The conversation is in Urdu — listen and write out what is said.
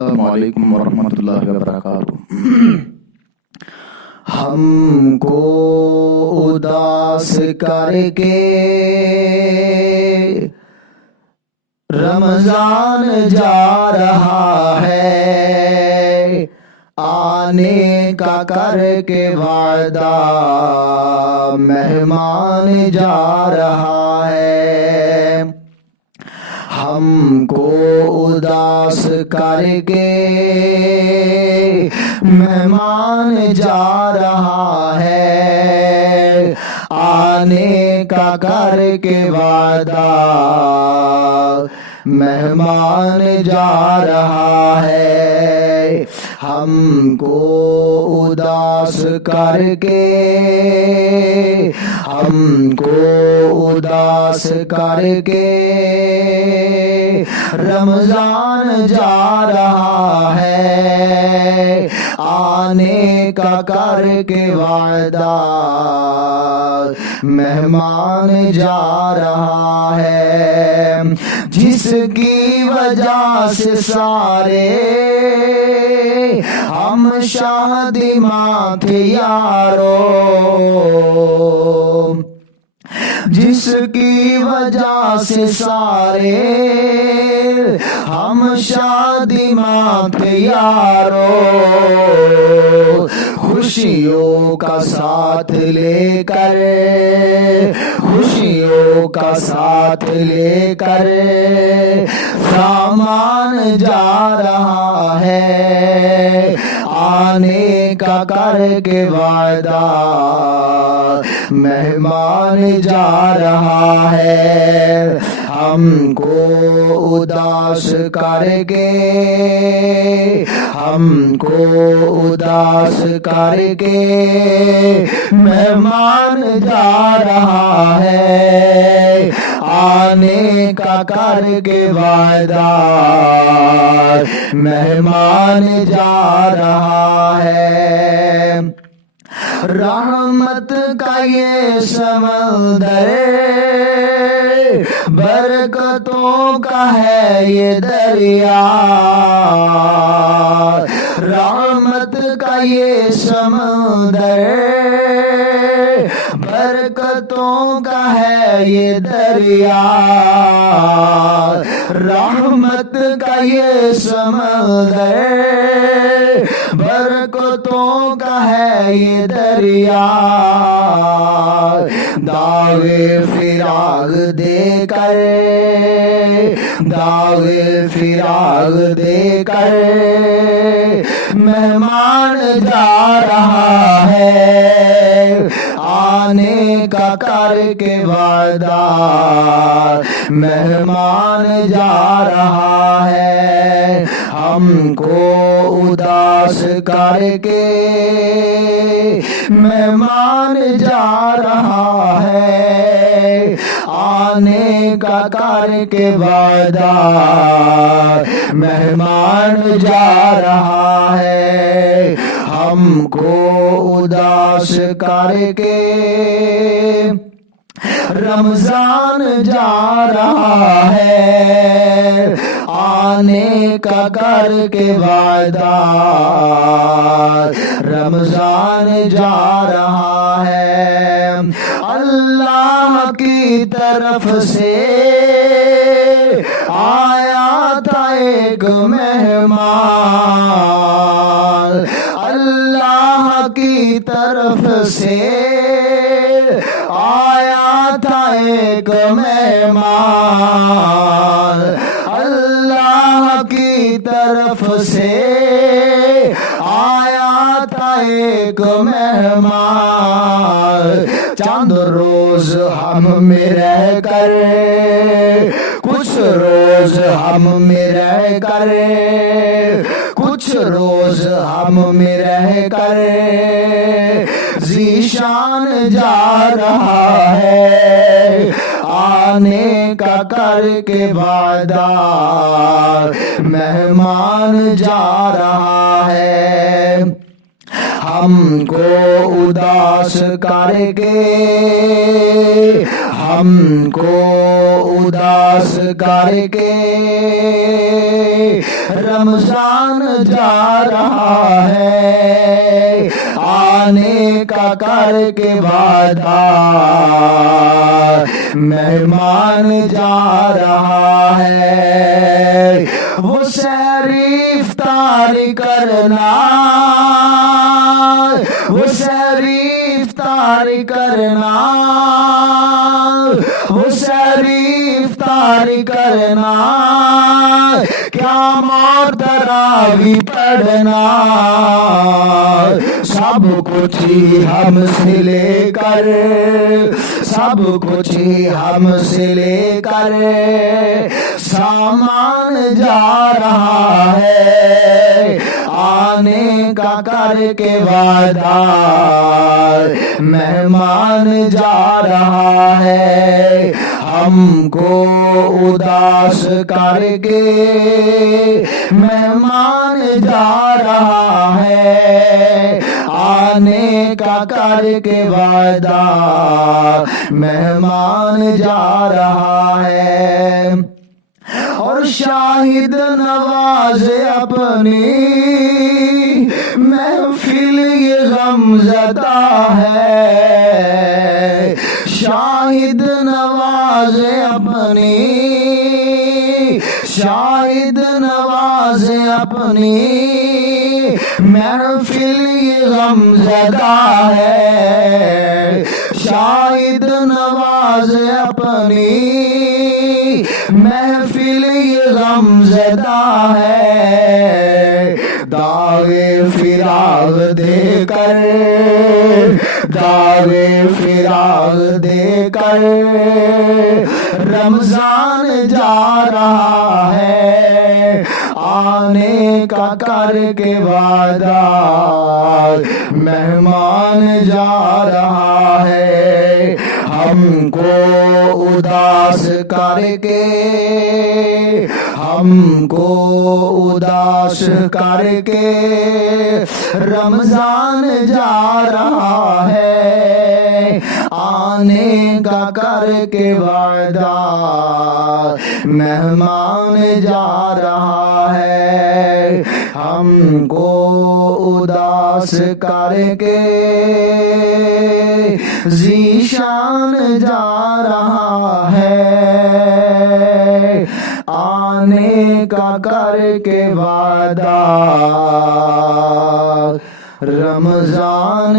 السلام علیکم ورحمۃ اللہ وبرکاتہ۔ ہم کو اداس کر کے رمضان جا رہا ہے، آنے کا کر کے وعدہ مہمان جا رہا ہے۔ ہم کو اداس کر کے مہمان جا رہا ہے، آنے کا کر کے وعدہ مہمان جا رہا ہے۔ ہم کو اداس کر کے رمضان جا رہا ہے، آنے کا کر کے وعدہ مہمان جا رہا ہے۔ جس کی وجہ سے سارے ہم شادیاں تھے یارو، جس کی وجہ سے سارے ہم شادیاں تھے یارو، خوشیوں کا ساتھ لے کر سامان جا رہا ہے، آنے کا کر کے وعدہ مہمان جا رہا ہے۔ ہم کو اداس کر کے مہمان جا رہا ہے، آنے کا کر کے وعدہ مہمان جا رہا ہے۔ رحمت کا یہ سمندر، برکتوں کا ہے یہ دریا، رحمت کا یہ سمندر، برکتوں کا ہے یہ دریا، رحمت کا یہ سمندر، برکتوں کا ہے یہ دریا، داغ فراق دے کر مہمان جا رہا ہے، آنے کا کر کے وعدہ مہمان جا رہا ہے۔ ہم کو اداس کر کے مہمان جا رہا ہے، آنے کا کر کے وعدہ مہمان جا رہا ہے۔ ہم کو اداس کر کے رمضان جا رہا ہے، آنے کا کر کے وعدہ رمضان جا رہا ہے۔ اللہ کی طرف سے آیا تھا ایک مہمان، اللہ کی طرف سے آیا تھا ایک مہمان، اللہ کی طرف سے آیا تھا ایک مہمان، چند روز ہم میں رہ کر، کچھ روز ہم میں رہ کر ذیشان جا رہا ہے، آنے کا کر کے وعدہ مہمان جا رہا ہے۔ ہم کو اداس کر کے ہم کو اداس کر کے رمضان جا رہا ہے، آنے کا کر کے وعدہ مہمان جا رہا ہے۔ وہ سحر افطار کرنا، وہ سحر افطار کرنا، وہ سحر افطار کرنا، قیام اور تراویح پڑھنا، سب کچھ ہی ہم سے لے کر، سب کچھ ہی ہم سے لے کر سامان جا رہا ہے، آنے کا کر کے وعدہ مہمان جا رہا ہے۔ ہم کو اداس کر کے مہمان جا رہا ہے، آنے کا کر کے وعدہ مہمان جا رہا ہے۔ اور شاہد نواز اپنی محفل یہ غم زدہ ہے، شاہد نواز اپنی، شاہد نواز اپنی محفل یہ غم زدہ ہے، شاہد نواز اپنی محفل یہ غم زدہ ہے، داغ فراق دے کر، داغ فراق دے کر رمضان جا رہا ہے، آنے کا کر کے وعدہ مہمان جا رہا ہے۔ ہم کو اداس کر کے، ہم کو اداس کر کے رمضان جا رہا ہے، آنے کا کر کے وعدہ مہمان جا رہا ہے۔ ہم کو اداس کر کے ذیشان جا رہا ہے، آنے کا کر کے وعدہ رمضان